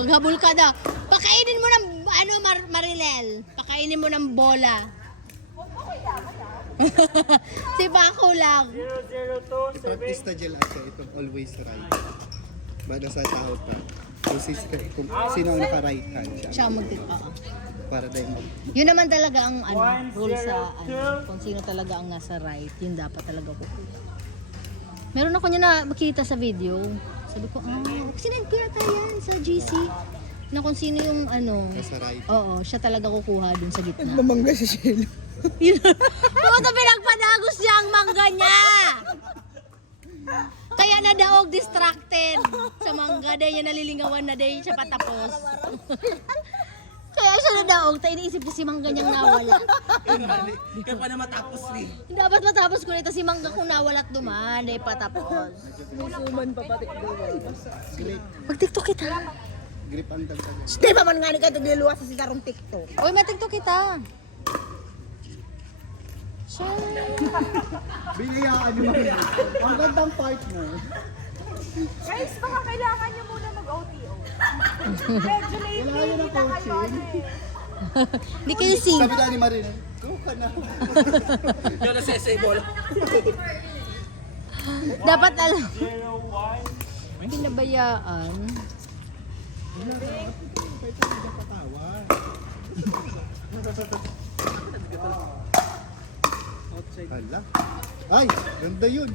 Maghabol ka na. Pakainin mo ng, Marilel. Pakainin mo ng bola. Si Bako lang. 002, Practice gel at itong always right. Bada sa tao ka. Kung sino ang naka-right hand siya. Siya magtita. Para dahil Yun naman talaga ang rule sa 102. kung sino talaga ang nasa right, yun dapat talaga kukuha. Meron ako niya na makita sa video. Sabi ko, sinend ko yata yan sa GC. Na kung sino yung nasa right. oo, siya talaga kukuha dun sa gitna. Mamangga si Shelo. Puta, pinagpadagos niya ang mangga niya! Kaya nadaog distracted sa mangga. Dahil niya nalilingawan na dahil siya patapos. Kaya siya nadaog. Tayo iniisip ko si mangga niyang nawala. Ikaw pa na matapos ni. Dapat matapos ko nito si mangga kung nawala at dumaan. Dahil patapos. Suman pa pati doon. Mag-tiktok kita. Grip ang dagdag. Di ba man nga ni ka tugiluwa sa sigarong TikTok? Uy, mag-tiktok kita. Binayaan nyo mga ang gandang partner. Guys, baka kailangan nyo muna mag-OTO. Medyo lately, Wala yun ang hindi na kayo coaching. Hindi kayo sing. Sabi na ni Marina, go ka na. Yung nasa bola. Dapat alam. 01. Pinabayaan. Hala. Ay, ganda yun.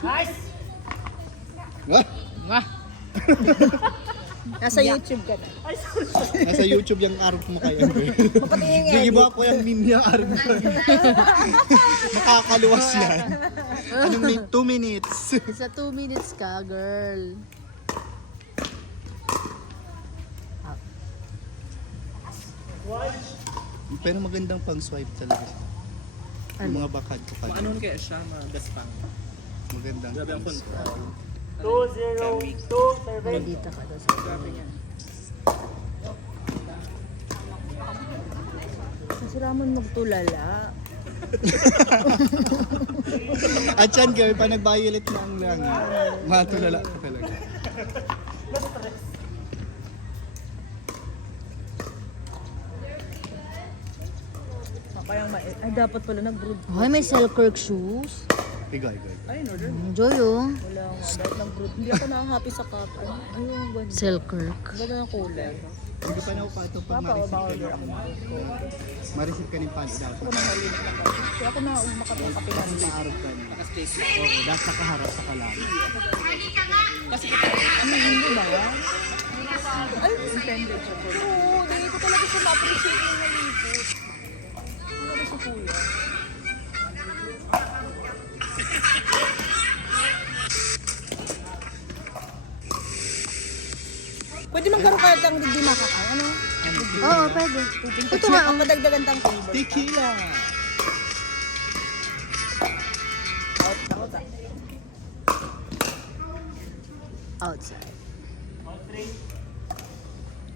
Nice! Ah, Nasa YouTube ka na. nasa YouTube yung arm mo kaya. Papatingin nga. Yung iba ko yung meme yung arm mo. Makakaluwas yan. Anong 2 minutes? Sa 2 minutes ka, girl. Pero magandang pang swipe talaga. Yung mga bakad ko kanina. Ano kaya siya magaspang? Magandang Grabe ang pang control. swipe. 2027. Nandito ka daw sa Grabe yan. Kasi raman magtulala. At yan girl, pa nag-violet na ang langit. Matulala ka talaga. Kaya ay dapat pala nag-brood. Ay, may Selkirk shoes. Igay, igay. Ay, in order. Enjoy, oh. Wala nga, dahil nag-brood. Hindi ako nakahappy sa cup. Ayun, ganda. Selkirk. Ganda ng kulay. Hindi pa na ako pato pag Papa, ba-order ako ng ma-receive ka ng pan daw. Ako nang halilit na kasi. Kaya ako na makapagkape na nila. Sa araw ka na. Naka-space. Oo, dapat nakaharap sa kalan. Hindi ba yan? Ay, intended siya po. Oo, dahil ko talaga siya ma-appreciate yung nalipot. Ano si kuya? Pwede man garo kaya tang di makakaw, ano? Oo, pwede. Ito nga, ang madagdagan tang table. Tequila! Outside.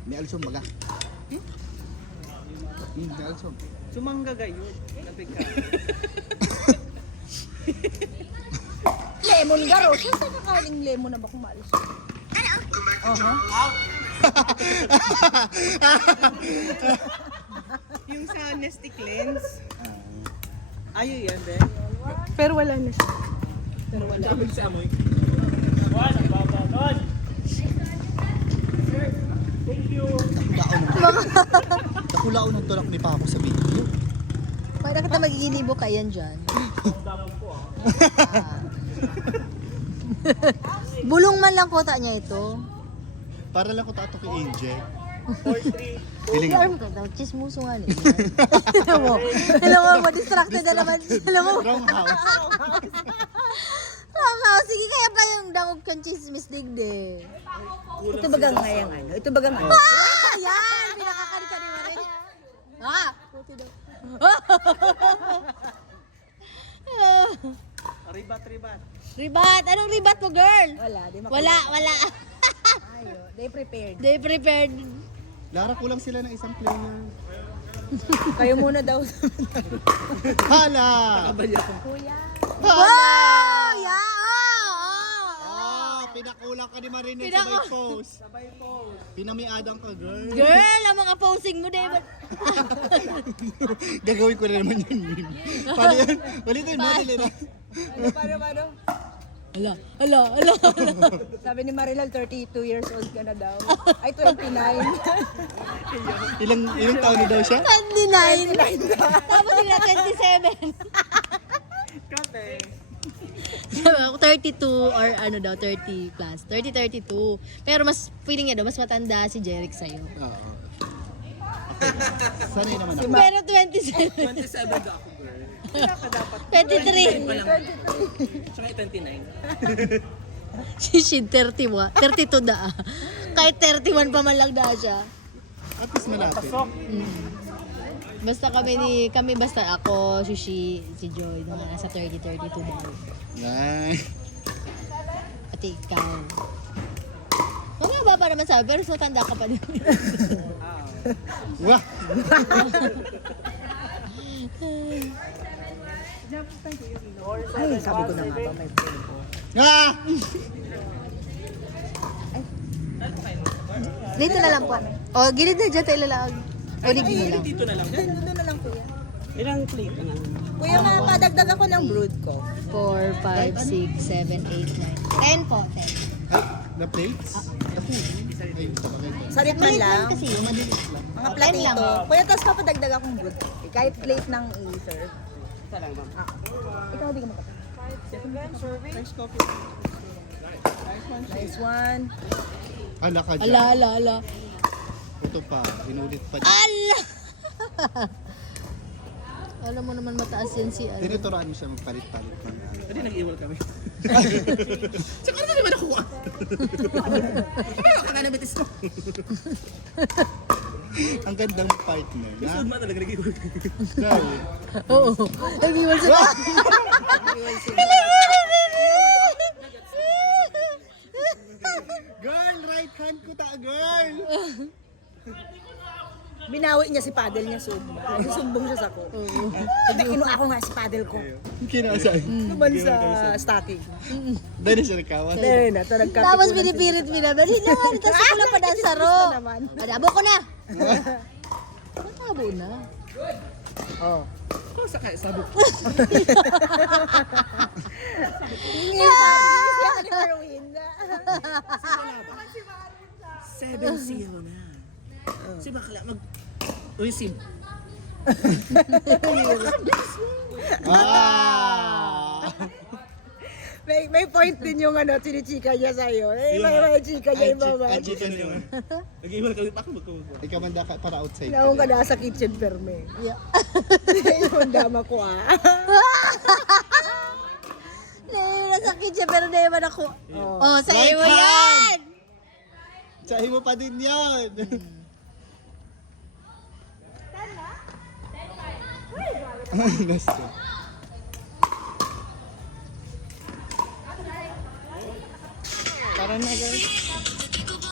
May alsom baga. May alsom. Sumangga gayon. Lapig ka. Lemon garo. Siyempre kakaling lemon na ba kung maalis? Yung sa Nesty Cleanse. Ayaw yan, be. Pero wala na siya. Pero wala. Sabi sa amoy. One, babagon. Thank you. Nakulao ng tulak ni Papa sa video. Pwede kita magigilibo ka yan dyan. Bulong man lang kota niya ito. Para lang ko tato kay Angel. 4-3. Piling Arm ka daw, chismuso nga niya. Alam mo, ma-distracted na naman. Alam mo, wrong house. sige kaya pa yung dangog kang chismis digde. Ito bagang ngayang ano? Ito bagang ano? Ah! Yan! Pinakakanika ni Maria. Ah! Ribat. Ribat! Anong ribat mo, girl? Wala, di Wala. Ayo, they prepared. They prepared. Lara kulang sila ng isang player. Kayo muna daw. Hala! Kabali ako. Kuya. Wow! Yeah! Oh! Ah, Pinakulang ka ni Marinette Pinako- sabay pose. Sabay pose. Pinamiadang ka, girl. Girl, ang mga posing mo, David. Gagawin ko na naman yun. Paano yan? Ulitin mo, ulitin mo. Paano? Ala. Sabi ni Marilal, 32 years old ka na daw. Ay, 29. Ilang taon na daw siya? 29. Tapos sila 27. Ako 32 or ano daw, 30 plus. 32. Pero mas, feeling niya daw, mas matanda si Jeric sa'yo. Oo. Okay. Sanay naman ako. Pero 27. 27 ka ako, girl. 23. Tsaka 29. Shishid, 31. 32 na ah. Kahit 31 pa man lang na siya. At least malapit. Basta kami basta ako, Shishi, si Joy, mga nasa 30-32 daw. Yan. At ikaw. Mababa pa naman sabi, pero mas matanda ka pa din. Wah! Ay, sabi ko na nga ba, may Ah! Dito na lang po. O, gilid na dyan tayo lalag. O, ligid na lang. Dito na lang. Doon na lang, kuya. Ilang plate ka na? Kuya, padagdag ako ng brood ko. 4, 5, 6, 7, 8, 9. 10 po, 10. Ay, the plates? Ay, sabagay ko. Sa man lang. Kasi, Maliit lang. Mga Okay platito. lang. Kuya, tapos papadagdag akong brood. Kahit plate ng i-serve. Talagang ma'am. Ikaw, di ka makapag. Nice coffee. Nice one. Ala ka dyan. ala. Ito pa, inulit pa dyan. Ala! Alam mo naman mataas yan si ano. Tinuturoan mo siya magpalit-palit ng Hindi nag-iwal kami. Tsaka ano naman ako ah? Ano ka na nabitis mo? Ang gandang partner. Na? Sud ma talaga nag-iwal. Dahil, Oo. Nag-iwan sila. girl, right hand ko ta, girl! Binawi niya si paddle niya, Sugma. Sumbong siya sa ko. Sabi, ako nga si paddle ko. Kinasay. Naman sa stocking. Dahil siya nagkawan. Dahil na, ito nagkatikulan. Tapos pinipirit binabali naman. Tapos ako lang pa ng saro. naman. Adabo ko na. Adabo na. Oh. Ako sa kaya sabog. Siya ni Marwin. 7-0 na. Si bakla mag... Uy, sim. Ah! May point din yung ano, chinichika niya sa'yo. May chika niya yung mama. Ang chicken yun. Nag-iwal kami pa ako magkumagwa. Ikaw man ka para outside. Naong ka na sa kitchen perme. Yeah. Yung dama ko ah. Nasakit siya pero na naman ako. Oh, sa iyo yan! Tsahin mo pa din yan. Gusto. Tara na guys.